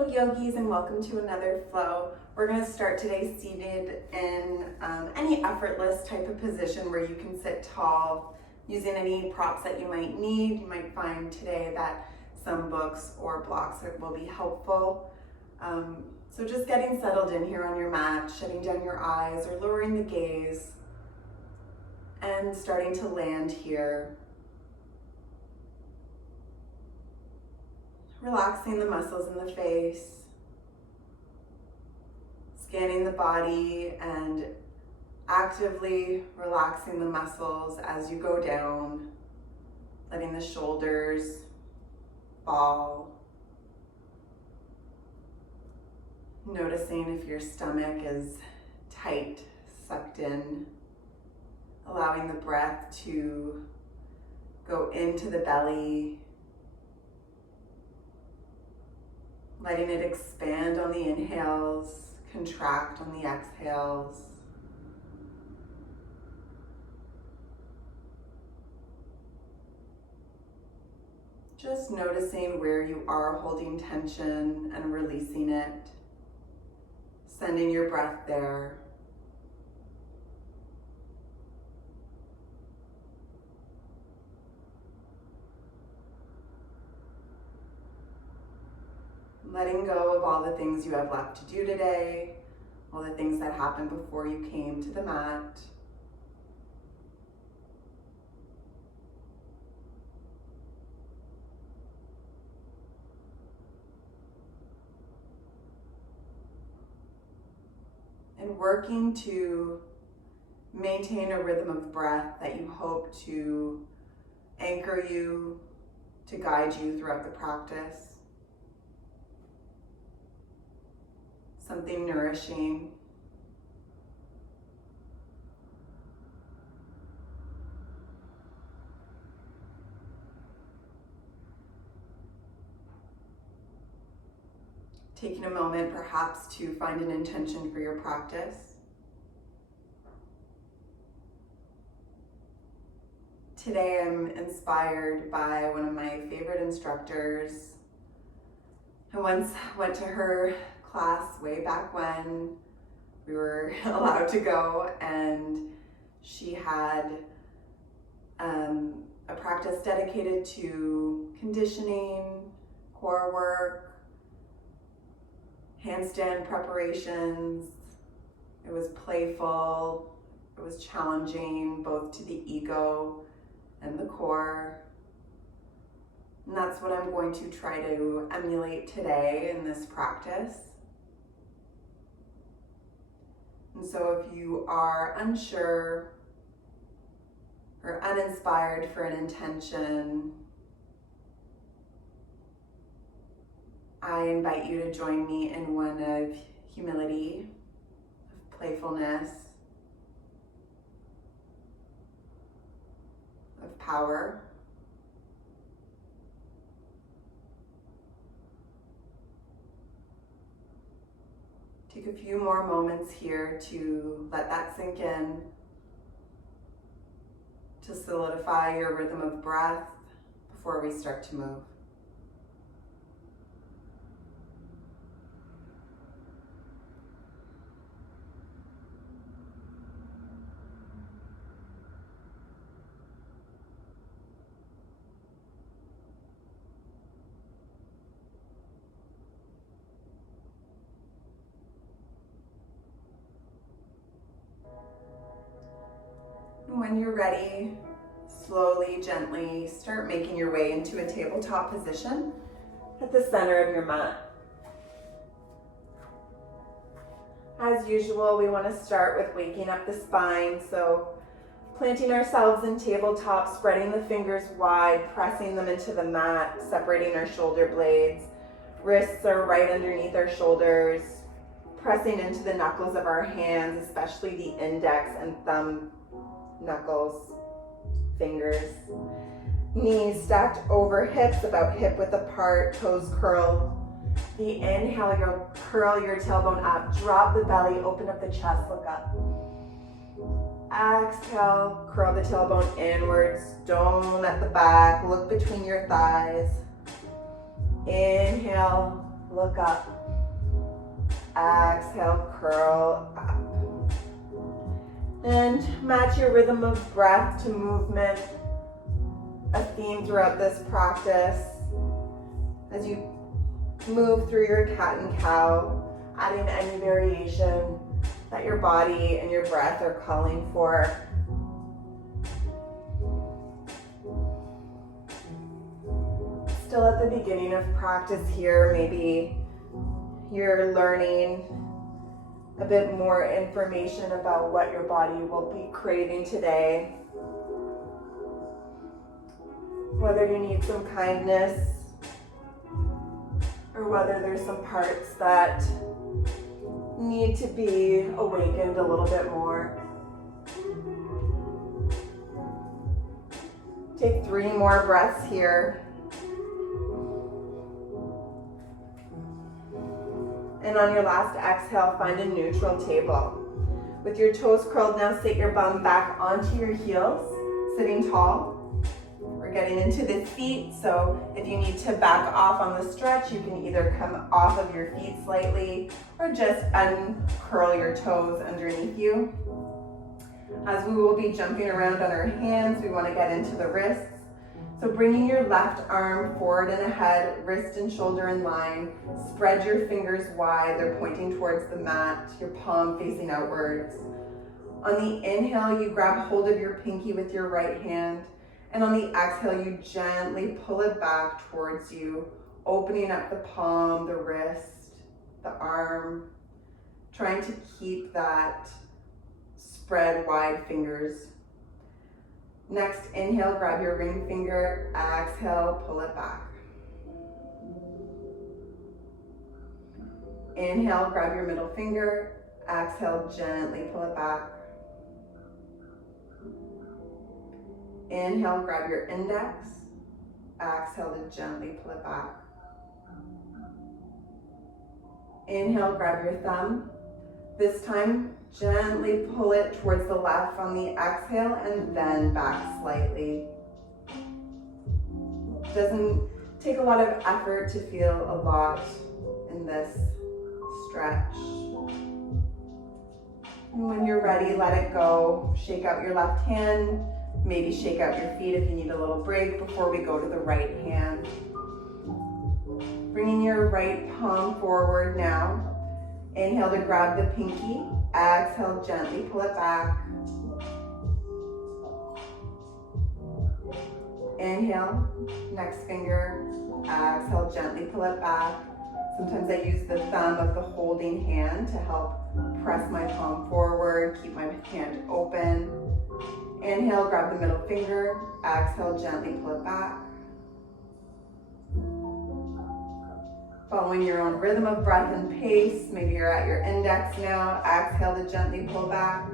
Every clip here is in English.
Hello yogis, and welcome to another flow. We're going to start today seated in any effortless type of position where you can sit tall using any props that you might need. You might find today that some books or blocks will be helpful. So just getting settled in here on your mat, shutting down your eyes or lowering the gaze and starting to land here. Relaxing the muscles in the face, scanning the body and actively relaxing the muscles as you go down, letting the shoulders fall. Noticing if your stomach is tight, sucked in, allowing the breath to go into the belly, letting it expand on the inhales, contract on the exhales. Just noticing where you are holding tension and releasing it, sending your breath there. Letting go of all the things you have left to do today, all the things that happened before you came to the mat. And working to maintain a rhythm of breath that you hope to anchor you, to guide you throughout the practice. Something nourishing. Taking a moment perhaps to find an intention for your practice. Today I'm inspired by one of my favorite instructors. I once went to her class way back when we were allowed to go, and she had a practice dedicated to conditioning, core work, handstand preparations. It was playful, it was challenging both to the ego and the core. And that's what I'm going to try to emulate today in this practice. And so if you are unsure or uninspired for an intention, I invite you to join me in one of humility, of playfulness, of power. Take a few more moments here to let that sink in, to solidify your rhythm of breath before we start to move. When you're ready, slowly, gently, start making your way into a tabletop position at the center of your mat. As usual, we want to start with waking up the spine, so planting ourselves in tabletop, spreading the fingers wide, pressing them into the mat, separating our shoulder blades. Wrists are right underneath our shoulders, pressing into the knuckles of our hands, especially the index and thumb knuckles, fingers. Knees stacked over hips, about hip width apart, toes curled. The inhale, you'll curl your tailbone up, drop the belly, open up the chest, look up. Exhale, curl the tailbone inwards, dome at the back, look between your thighs. Inhale, Look up. Exhale, curl up. And match your rhythm of breath to movement, a theme throughout this practice. As you move through your cat and cow, adding any variation that your body and your breath are calling for. Still at the beginning of practice here, maybe you're learning a bit more information about what your body will be craving today. Whether you need some kindness or whether there's some parts that need to be awakened a little bit more. Take 3 more breaths here. And on your last exhale, find a neutral table. With your toes curled, now sit your bum back onto your heels, sitting tall. We're getting into the feet, so if you need to back off on the stretch, you can either come off of your feet slightly or just uncurl your toes underneath you. As we will be jumping around on our hands, we want to get into the wrists. So bringing your left arm forward and ahead, wrist and shoulder in line. Spread your fingers wide, they're pointing towards the mat, your palm facing outwards. On the inhale, you grab hold of your pinky with your right hand. And on the exhale, you gently pull it back towards you, opening up the palm, the wrist, the arm, trying to keep that spread wide fingers. Next, inhale, grab your ring finger, exhale, pull it back. Inhale, grab your middle finger, exhale, gently pull it back. Inhale, grab your index, exhale to gently pull it back. Inhale, grab your thumb. This time, gently pull it towards the left on the exhale and then back slightly. Doesn't take a lot of effort to feel a lot in this stretch. And when you're ready, let it go. Shake out your left hand. Maybe shake out your feet if you need a little break before we go to the right hand. Bringing your right palm forward now. Inhale to grab the pinky. Exhale, gently pull it back. Inhale, next finger. Exhale, gently pull it back. Sometimes I use the thumb of the holding hand to help press my palm forward, keep my hand open. Inhale, grab the middle finger. Exhale, gently pull it back. Following your own rhythm of breath and pace. Maybe you're at your index now. Exhale to gently pull back.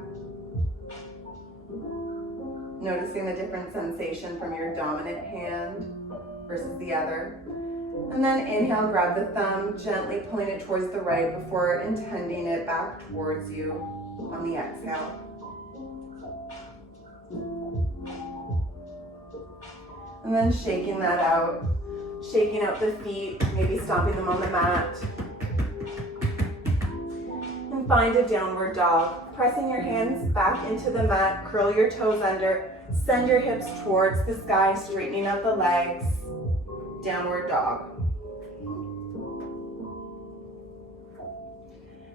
Noticing the different sensation from your dominant hand versus the other. And then inhale, grab the thumb, gently pulling it towards the right before intending it back towards you on the exhale. And then shaking that out. Shaking out the feet, maybe stomping them on the mat. And find a downward dog. Pressing your hands back into the mat, curl your toes under, send your hips towards the sky, straightening out the legs. Downward dog.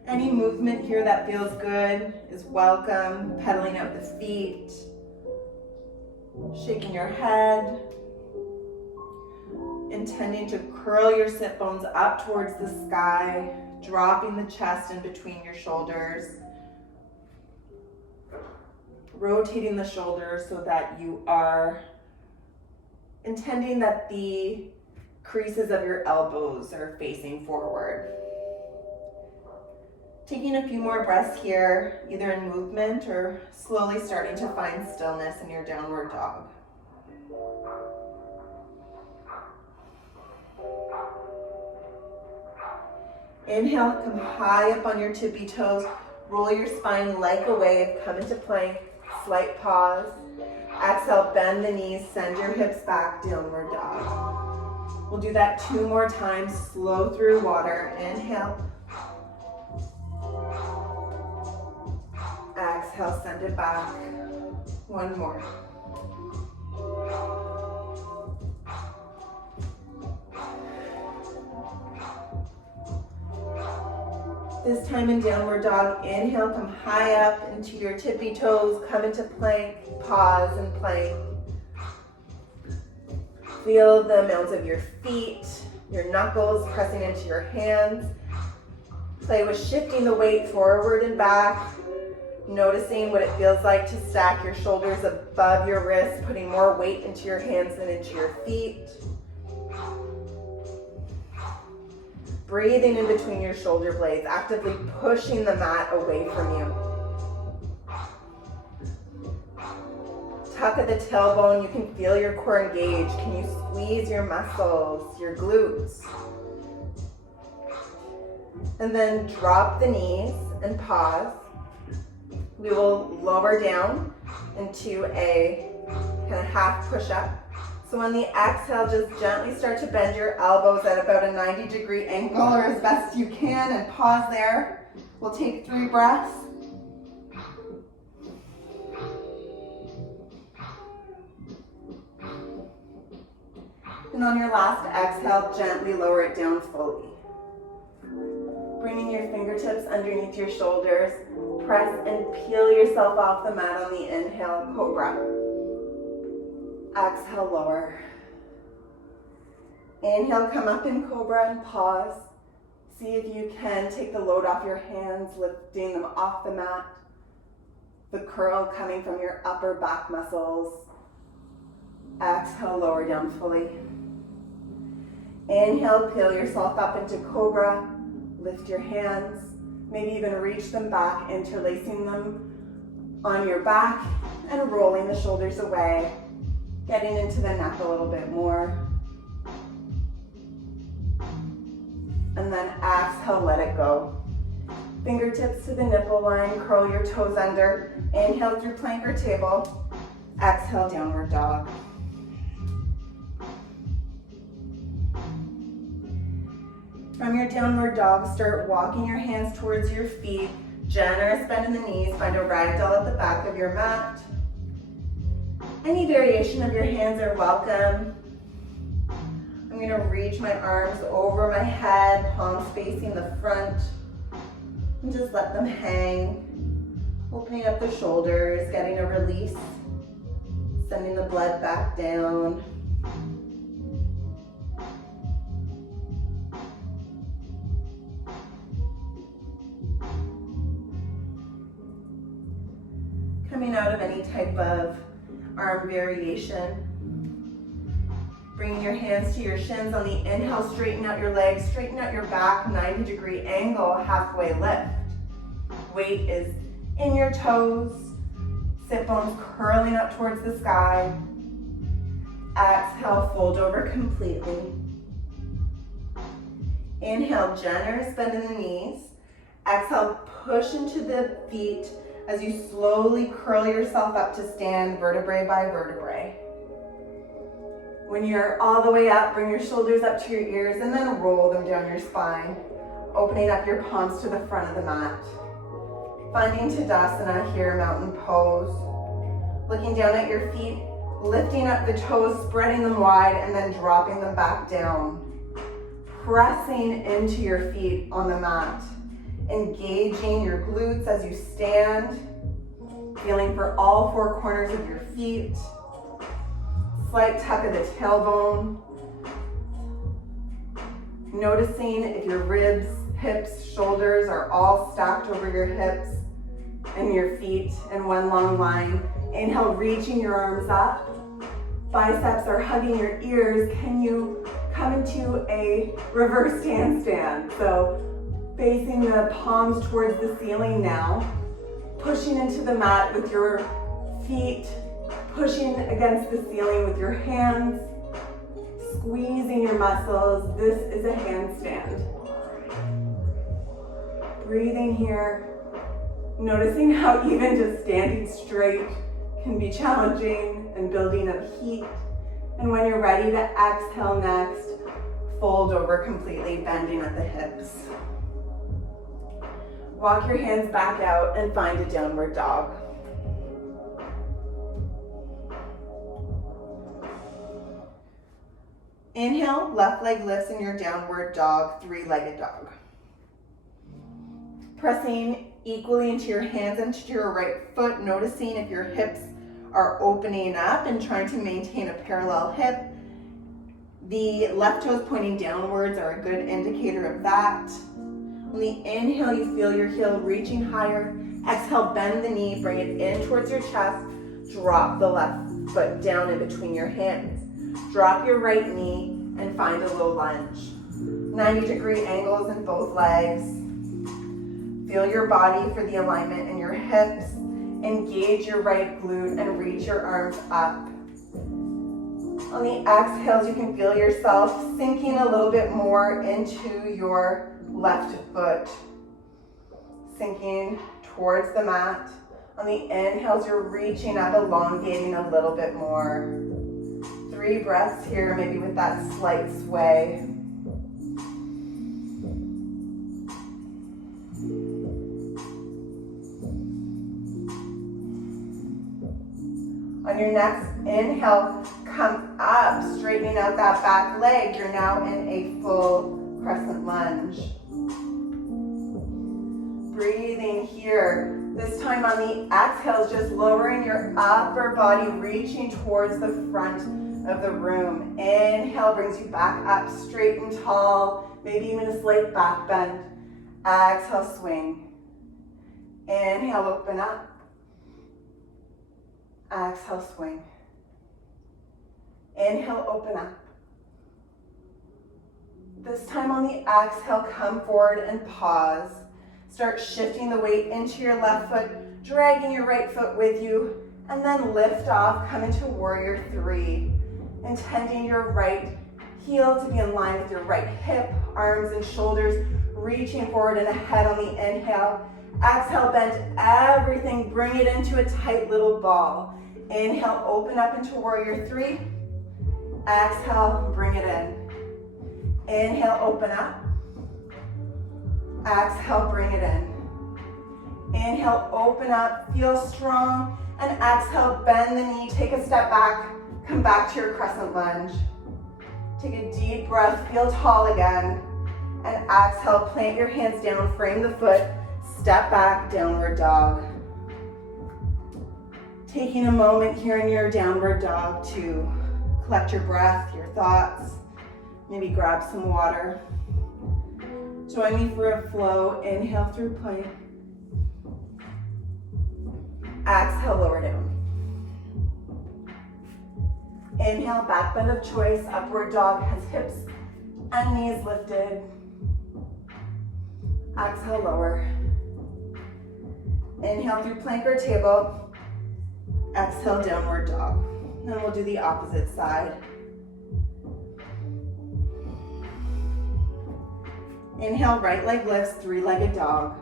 Any movement here that feels good is welcome. Pedaling out the feet, shaking your head. Intending to curl your sit bones up towards the sky, dropping the chest in between your shoulders. Rotating the shoulders so that you are intending that the creases of your elbows are facing forward. Taking a few more breaths here, either in movement or slowly starting to find stillness in your downward dog. Inhale, come high up on your tippy toes. Roll your spine like a wave. Come into plank. Slight pause. Exhale, bend the knees. Send your hips back. Downward dog. We'll do that 2 more times, slow through water. Inhale. Exhale, send it back. 1 more. This time in downward dog, inhale, come high up into your tippy toes, come into plank, pause and plank. Feel the mounds of your feet, your knuckles pressing into your hands. Play with shifting the weight forward and back, noticing what it feels like to stack your shoulders above your wrists, putting more weight into your hands than into your feet. Breathing in between your shoulder blades, actively pushing the mat away from you. Tuck at the tailbone, you can feel your core engage. Can you squeeze your muscles, your glutes? And then drop the knees and pause. We will lower down into a kind of half push-up. So on the exhale, just gently start to bend your elbows at about a 90-degree angle or as best you can, and pause there. We'll take 3 breaths. And on your last exhale, gently lower it down fully. Bringing your fingertips underneath your shoulders, press and peel yourself off the mat on the inhale, cobra. Exhale, lower. Inhale, come up in cobra and pause. See if you can take the load off your hands, lifting them off the mat. The curl coming from your upper back muscles. Exhale, lower down fully. Inhale, peel yourself up into cobra. Lift your hands. Maybe even reach them back, interlacing them on your back and rolling the shoulders away. Getting into the neck a little bit more. And then exhale, let it go. Fingertips to the nipple line, curl your toes under. Inhale through plank or table. Exhale, downward dog. From your downward dog, start walking your hands towards your feet. Generous bend in the knees. Find a ragdoll at the back of your mat. Any variation of your hands are welcome. I'm going to reach my arms over my head, palms facing the front, and just let them hang. Opening up the shoulders, getting a release, sending the blood back down. Coming out of any type of arm variation. Bringing your hands to your shins on the inhale, straighten out your legs, straighten out your back, 90-degree angle, halfway lift. Weight is in your toes, sit bones curling up towards the sky. Exhale, fold over completely. Inhale, generous bend in the knees. Exhale, push into the feet as you slowly curl yourself up to stand, vertebrae by vertebrae. When you're all the way up, bring your shoulders up to your ears and then roll them down your spine, opening up your palms to the front of the mat. Finding Tadasana here, mountain pose. Looking down at your feet, lifting up the toes, spreading them wide, and then dropping them back down. Pressing into your feet on the mat. Engaging your glutes as you stand, feeling for all 4 corners of your feet. Slight tuck of the tailbone. Noticing if your ribs, hips, shoulders are all stacked over your hips and your feet in one long line. Inhale, reaching your arms up. Biceps are hugging your ears. Can you come into a reverse handstand? So facing the palms towards the ceiling now, pushing into the mat with your feet, pushing against the ceiling with your hands, squeezing your muscles. This is a handstand. Breathing here, noticing how even just standing straight can be challenging and building up heat And when you're ready to exhale next, fold over completely, bending at the hips. Walk your hands back out and find a downward dog. Inhale, left leg lifts in your downward dog, three-legged dog. Pressing equally into your hands and to your right foot, noticing if your hips are opening up and trying to maintain a parallel hip. The left toes pointing downwards are a good indicator of that. On the inhale, you feel your heel reaching higher. Exhale, bend the knee, bring it in towards your chest. Drop the left foot down in between your hands. Drop your right knee and find a low lunge. 90-degree angles in both legs. Feel your body for the alignment in your hips. Engage your right glute and reach your arms up. On the exhales, you can feel yourself sinking a little bit more into your left foot. Sinking towards the mat. On the inhales, you're reaching up, elongating a little bit more. 3 breaths here, maybe with that slight sway. On your next inhale, come up, straightening out that back leg. You're now in a full crescent lunge. Breathing here. This time on the exhales, just lowering your upper body, reaching towards the front of the room. Inhale brings you back up straight and tall, maybe even a slight back bend. Exhale, swing. Inhale, open up. Exhale, swing. Inhale, open up. This time on the exhale, come forward and pause. Start shifting the weight into your left foot, dragging your right foot with you, and then lift off, come into warrior 3. Intending your right heel to be in line with your right hip, arms and shoulders, reaching forward and ahead on the inhale. Exhale, bend everything, bring it into a tight little ball. Inhale, open up into warrior 3. Exhale, bring it in. Inhale, open up. Exhale, bring it in. Inhale, open up, feel strong, and exhale, bend the knee, take a step back, come back to your crescent lunge. Take a deep breath, feel tall again, and exhale, plant your hands down, frame the foot, step back, downward dog. Taking a moment here in your downward dog to collect your breath, your thoughts, maybe grab some water. Join me for a flow. Inhale through plank. Exhale, lower down. Inhale, back bend of choice. Upward dog has hips and knees lifted. Exhale, lower. Inhale through plank or table. Exhale, downward dog. Then we'll do the opposite side. Inhale, right leg lifts, three-legged dog.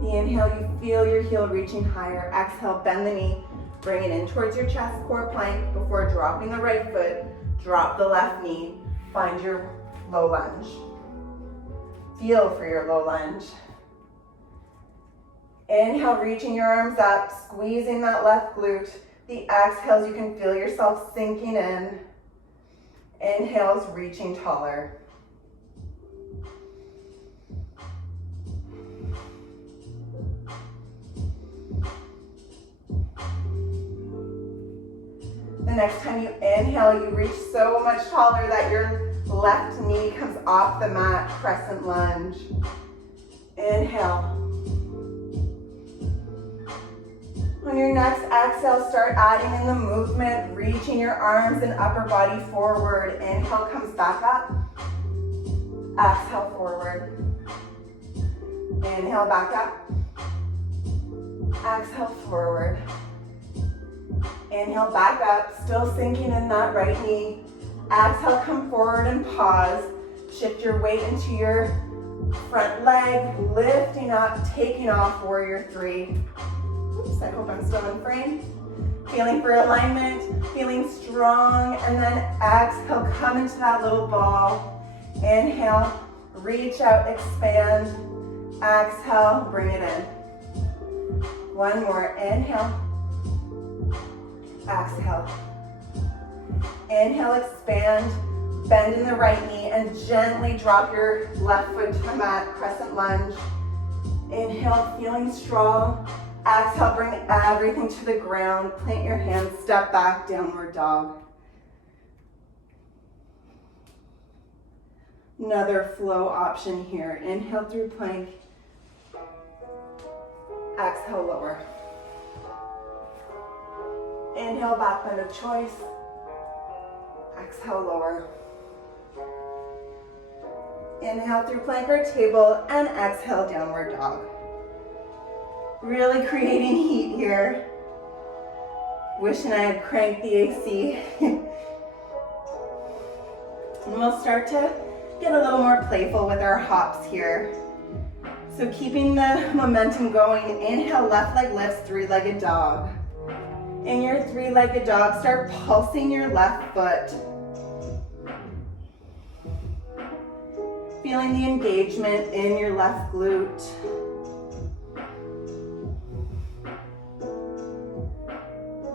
The inhale, you feel your heel reaching higher. Exhale, bend the knee, bring it in towards your chest, core plank. Before dropping the right foot, drop the left knee, find your low lunge. Feel for your low lunge. Inhale, reaching your arms up, squeezing that left glute. The exhales, you can feel yourself sinking in. Inhales, reaching taller. The next time you inhale, you reach so much taller that your left knee comes off the mat, crescent lunge. Inhale. On your next exhale, start adding in the movement, reaching your arms and upper body forward. Inhale comes back up. Exhale, forward. Inhale, back up. Exhale, forward. Inhale, back up, still sinking in that right knee. Exhale, come forward and pause. Shift your weight into your Front leg lifting up, taking off, warrior three. Oops, I hope I'm still in frame. Feeling for alignment, feeling strong, and then exhale, come into that little ball. Inhale, reach out, expand. Exhale, bring it in. One more, inhale. Exhale. Inhale, expand. Bend in the right knee and gently drop your left foot to the mat, crescent lunge. Inhale, feeling strong. Exhale, bring everything to the ground. Plant your hands, step back, downward dog. Another flow option here. Inhale through plank. Exhale, lower. Inhale, back bend of choice. Exhale, lower. Inhale through plank or table and exhale, downward dog. Really creating heat here. Wishing I had cranked the AC. And we'll start to get a little more playful with our hops here. So keeping the momentum going, inhale, left leg lifts, three-legged dog. In your three-legged dog, start pulsing your left foot. Feeling the engagement in your left glute.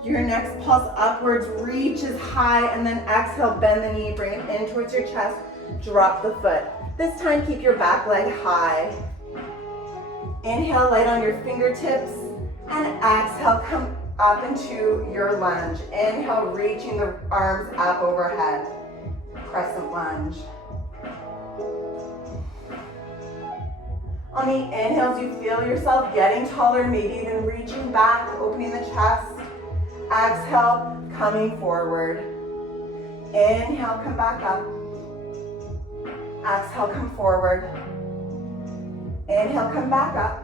Your next pulse upwards, reaches high, and then exhale, bend the knee, bring it in towards your chest, drop the foot. This time, keep your back leg high. Inhale, light on your fingertips, and exhale, come up into your lunge. Inhale, reaching the arms up overhead. Crescent lunge. On the inhales, you feel yourself getting taller, maybe even reaching back, opening the chest. Exhale, coming forward. Inhale, come back up. Exhale, come forward. Inhale, come back up.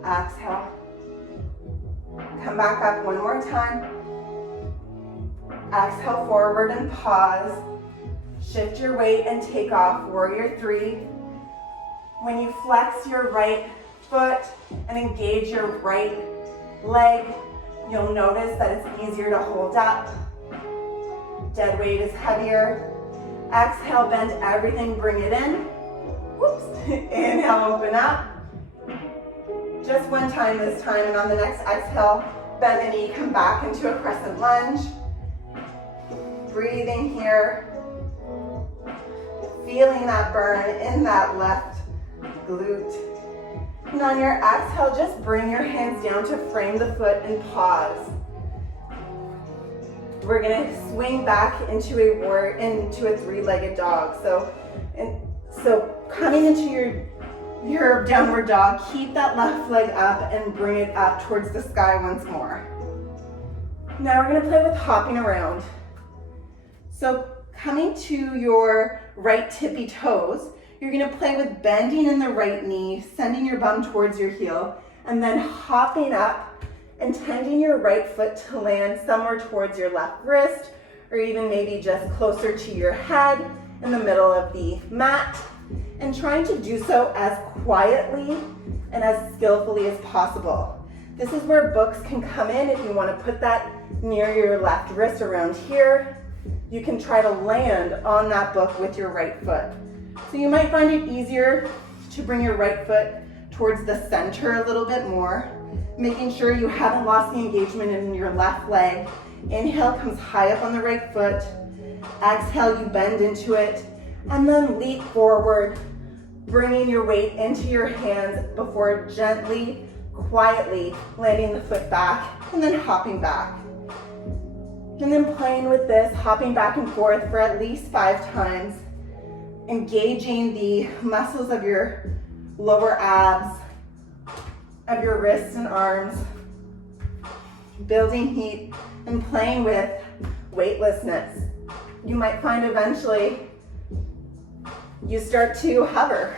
Exhale. Come back up one more time. Exhale, forward and pause. Shift your weight and take off, warrior three. When you flex your right foot and engage your right leg, you'll notice that it's easier to hold up. Dead weight is heavier. Exhale, bend everything, bring it in. Whoops. Inhale, open up. Just one time this time, and on the next exhale, bend the knee, come back into a crescent lunge. Breathing here. Feeling that burn in that left glute. And on your exhale, just bring your hands down to frame the foot and pause. We're gonna swing back into a three-legged dog. So coming into your downward dog, keep that left leg up and bring it up towards the sky once more. Now we're gonna play with hopping around. So coming to your right tippy toes, you're gonna play with bending in the right knee, sending your bum towards your heel, and then hopping up and tending your right foot to land somewhere towards your left wrist, or even maybe just closer to your head in the middle of the mat, and trying to do so as quietly and as skillfully as possible. This is where books can come in. If you want to put that near your left wrist around here, you can try to land on that book with your right foot. So you might find it easier to bring your right foot towards the center a little bit more, making sure you haven't lost the engagement in your left leg. Inhale comes high up on the right foot. Exhale, you bend into it, and then leap forward, bringing your weight into your hands before gently, quietly landing the foot back, and then hopping back. And then playing with this, hopping back and forth for at least 5 times, engaging the muscles of your lower abs, of your wrists and arms, building heat and playing with weightlessness. You might find eventually you start to hover.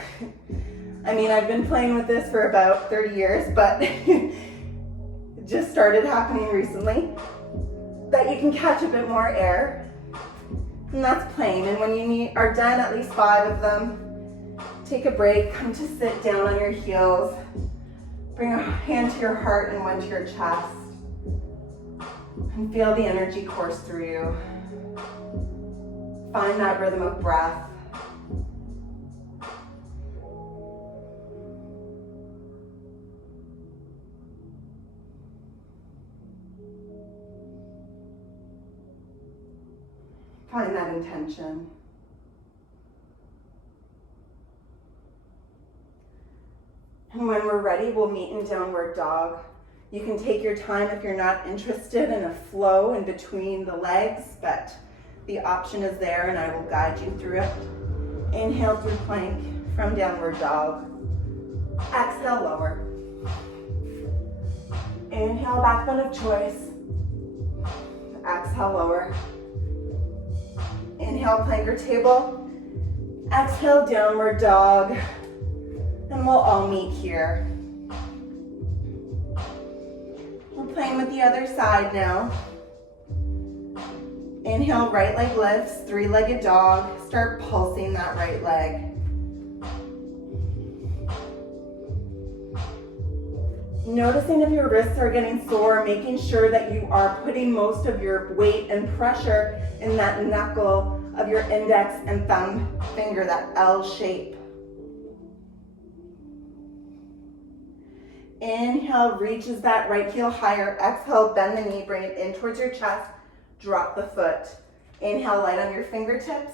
I mean, I've been playing with this for about 30 years, but it just started happening recently, that you can catch a bit more air, and that's playing. And when you are done at least 5 of them, Take a break, come to sit down on your heels. Bring a hand to your heart and one to your chest. And feel the energy course through you. Find that rhythm of breath. Find that intention. And when we're ready, we'll meet in downward dog. You can take your time if you're not interested in a flow in between the legs, but the option is there and I will guide you through it. Inhale through plank from downward dog. Exhale, lower. Inhale, back bend of choice. Exhale, lower. Inhale, plank or table. Exhale, downward dog. And we'll all meet here. We're playing with the other side now. Inhale, right leg lifts, three-legged dog. Start pulsing that right leg. Noticing if your wrists are getting sore, making sure that you are putting most of your weight and pressure in that knuckle of your index and thumb finger, that L shape. Inhale, reaches that right heel higher. Exhale, bend the knee, bring it in towards your chest. Drop the foot. Inhale, light on your fingertips.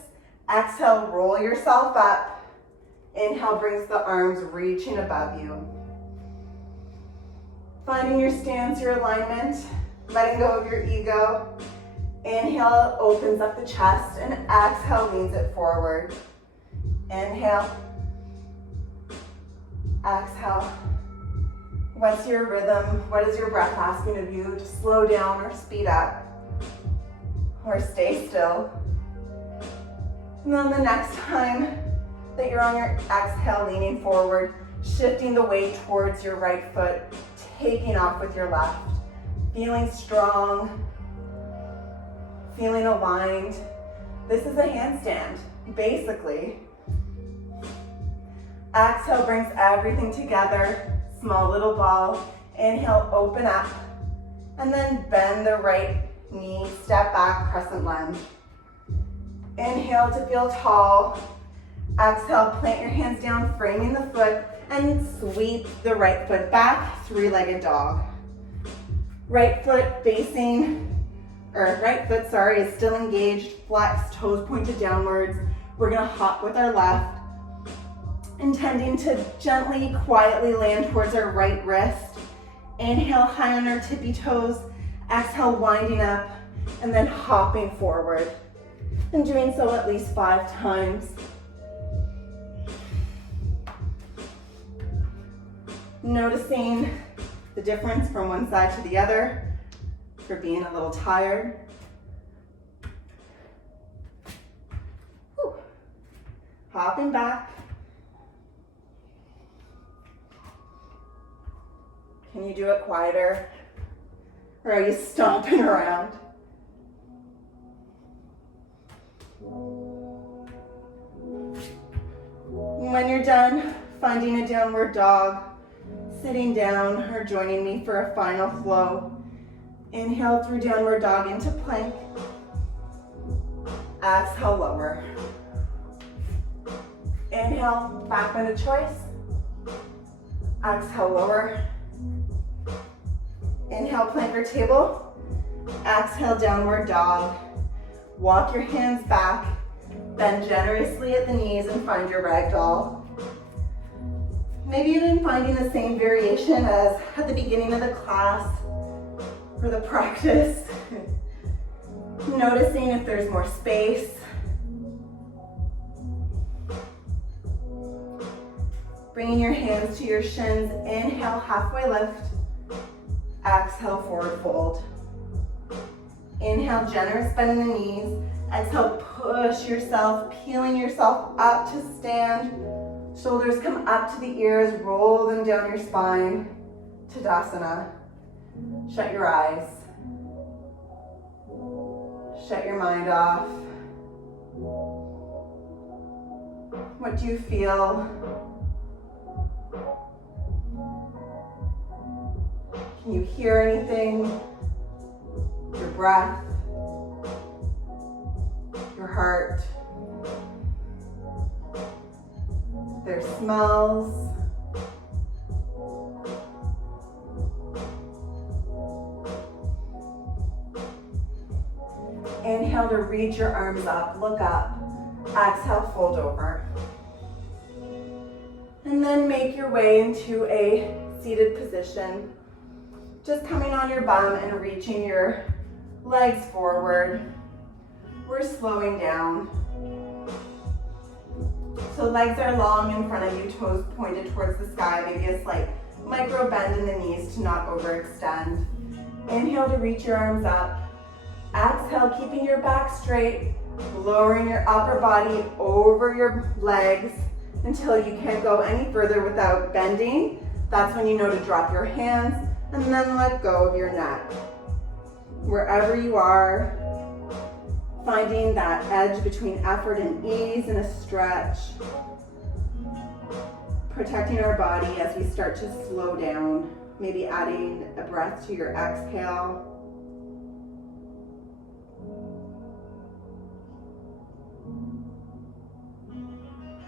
Exhale, roll yourself up. Inhale, brings the arms reaching above you. Finding your stance, your alignment, letting go of your ego. Inhale, opens up the chest, and exhale, leans it forward. Inhale. Exhale. What's your rhythm? What is your breath asking of you to slow down or speed up? Or stay still? And then the next time that you're on your exhale, leaning forward, shifting the weight towards your right foot, taking off with your left, feeling strong, feeling aligned. This is a handstand, basically. Exhale brings everything together, small little ball. Inhale, open up, and then bend the right knee, step back, crescent lunge. Inhale to feel tall. Exhale, plant your hands down, framing the foot, and sweep the right foot back, three-legged dog. Right foot, is still engaged, flex, toes pointed downwards. We're gonna hop with our left, intending to gently, quietly land towards our right wrist. Inhale, high on our tippy toes. Exhale, winding up, and then hopping forward. And doing so at least 5 times. Noticing the difference from one side to the other, for being a little tired. Whew. Hopping back. Can you do it quieter? Or are you stomping around? When you're done finding a downward dog, sitting down or joining me for a final flow, inhale through downward dog into plank. Exhale, lower. Inhale, back bend of choice. Exhale, lower. Inhale, plank or table. Exhale, downward dog. Walk your hands back. Bend generously at the knees and find your ragdoll. Maybe even finding the same variation as at the beginning of the class or the practice. Noticing if there's more space. Bringing your hands to your shins. Inhale, halfway lift. Exhale, forward fold. Inhale, generous bend in the knees. Exhale, push yourself, peeling yourself up to stand. Shoulders come up to the ears, roll them down your spine. Tadasana. Shut your eyes. Shut your mind off. What What do you feel? Can you hear anything? Your breath, your heart, their smells. Inhale to reach your arms up, look up. Exhale, fold over. And then make your way into a seated position. Just coming on your bum and reaching your legs forward. We're slowing down. So legs are long in front of you, toes pointed towards the sky, maybe a slight micro bend in the knees to not overextend. Inhale to reach your arms up. Exhale, keeping your back straight, lowering your upper body over your legs until you can't go any further without bending. That's when you know to drop your hands and then let go of your neck. Wherever you are, finding that edge between effort and ease in a stretch. Protecting our body as we start to slow down. Maybe adding a breath to your exhale.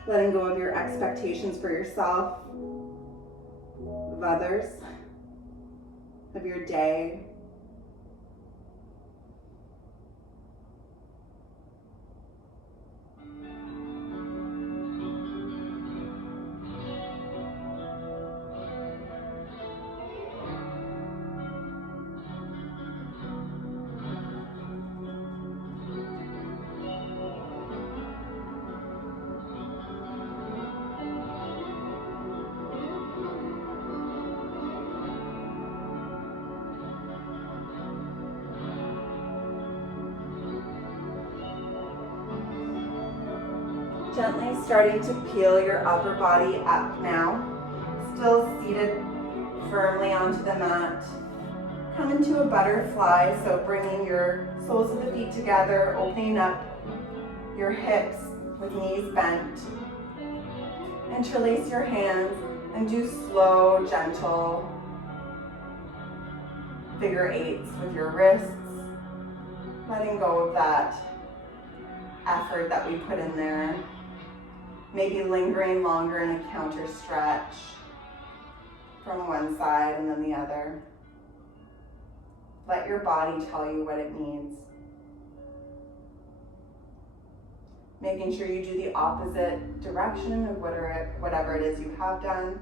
Letting go of your expectations for yourself, of others, of your day. Gently starting to peel your upper body up now. Still seated firmly onto the mat. Come into a butterfly, so bringing your soles of the feet together, opening up your hips with knees bent. Interlace your hands and do slow, gentle figure eights with your wrists, letting go of that effort that we put in there. Maybe lingering longer in a counter stretch from one side and then the other. Let your body tell you what it needs. Making sure you do the opposite direction of whatever it is you have done.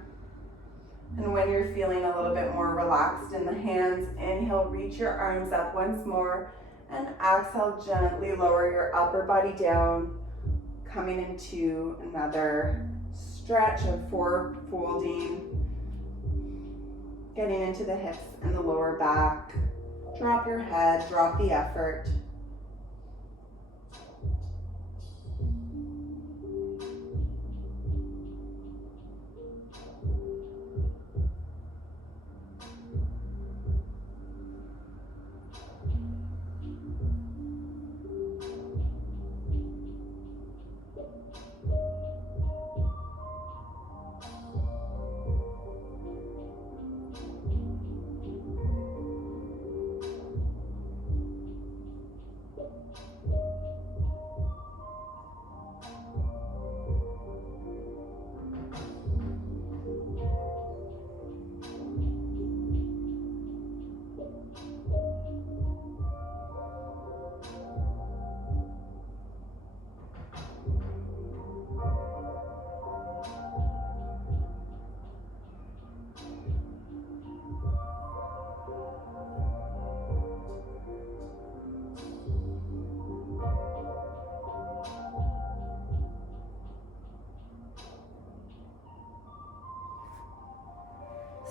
And when you're feeling a little bit more relaxed in the hands, inhale, reach your arms up once more, and exhale, gently lower your upper body down, coming into another stretch of forward folding, getting into the hips and the lower back. Drop your head, drop the effort.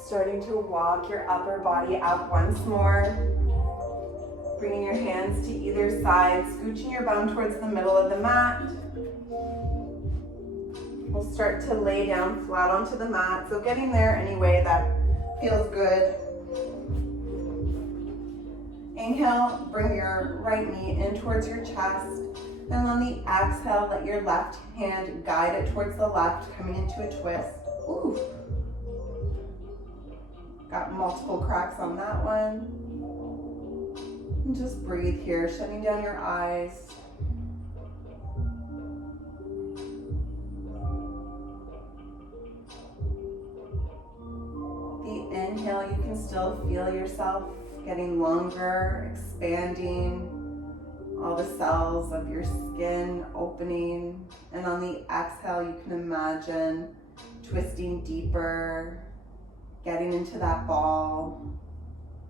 Starting to walk your upper body up once more. Bringing your hands to either side, scooching your bum towards the middle of the mat. We'll start to lay down flat onto the mat, so getting there any way that feels good. Inhale, bring your right knee in towards your chest. And on the exhale, let your left hand guide it towards the left, coming into a twist. Ooh. Got multiple cracks on that one. And just breathe here, shutting down your eyes. The inhale, you can still feel yourself getting longer, expanding, all the cells of your skin opening. And on the exhale, you can imagine twisting deeper, getting into that ball,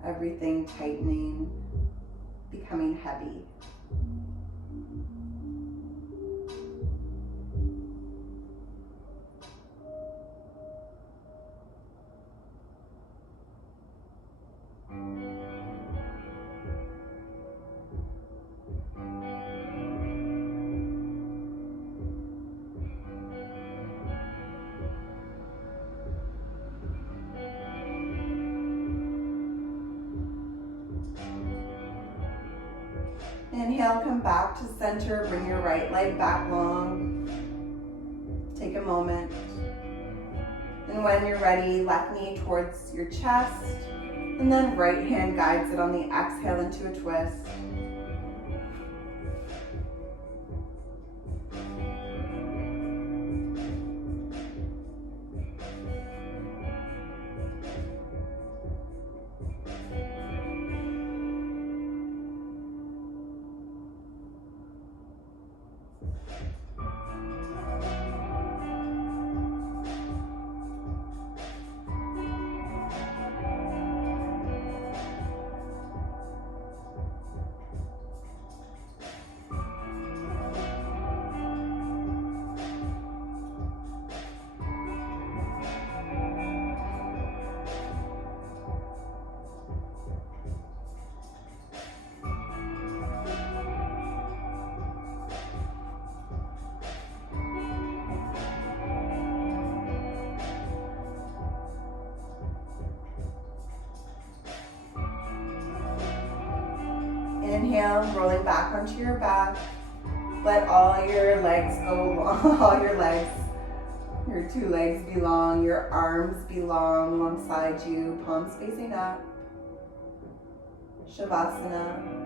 everything tightening, becoming heavy. Inhale, come back to center, bring your right leg back long. Take a moment. And when you're ready, left knee towards your chest, and then right hand guides it on the exhale into a twist. Inhale, rolling back onto your back. Let all your legs go long, all your legs, your two legs be long, your arms be long alongside you, palms facing up. Shavasana.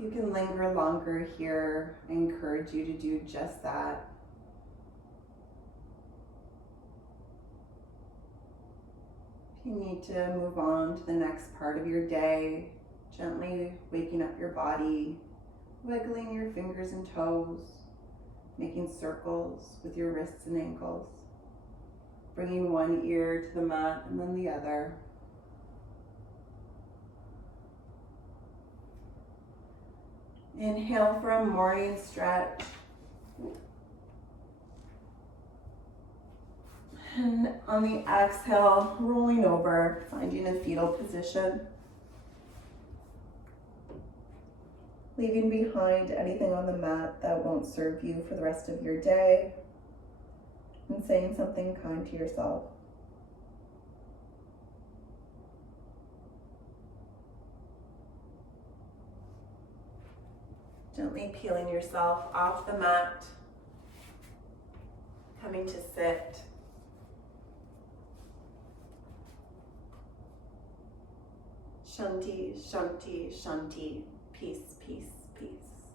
You can linger longer here. I encourage you to do just that. If you need to move on to the next part of your day, gently waking up your body, wiggling your fingers and toes, making circles with your wrists and ankles, bringing one ear to the mat and then the other. Inhale for a morning stretch. And on the exhale, rolling over, finding a fetal position. leaving behind anything on the mat that won't serve you for the rest of your day, and saying something kind to yourself. Gently peeling yourself off the mat, coming to sit. Shanti, Shanti, Shanti. Peace, peace, peace.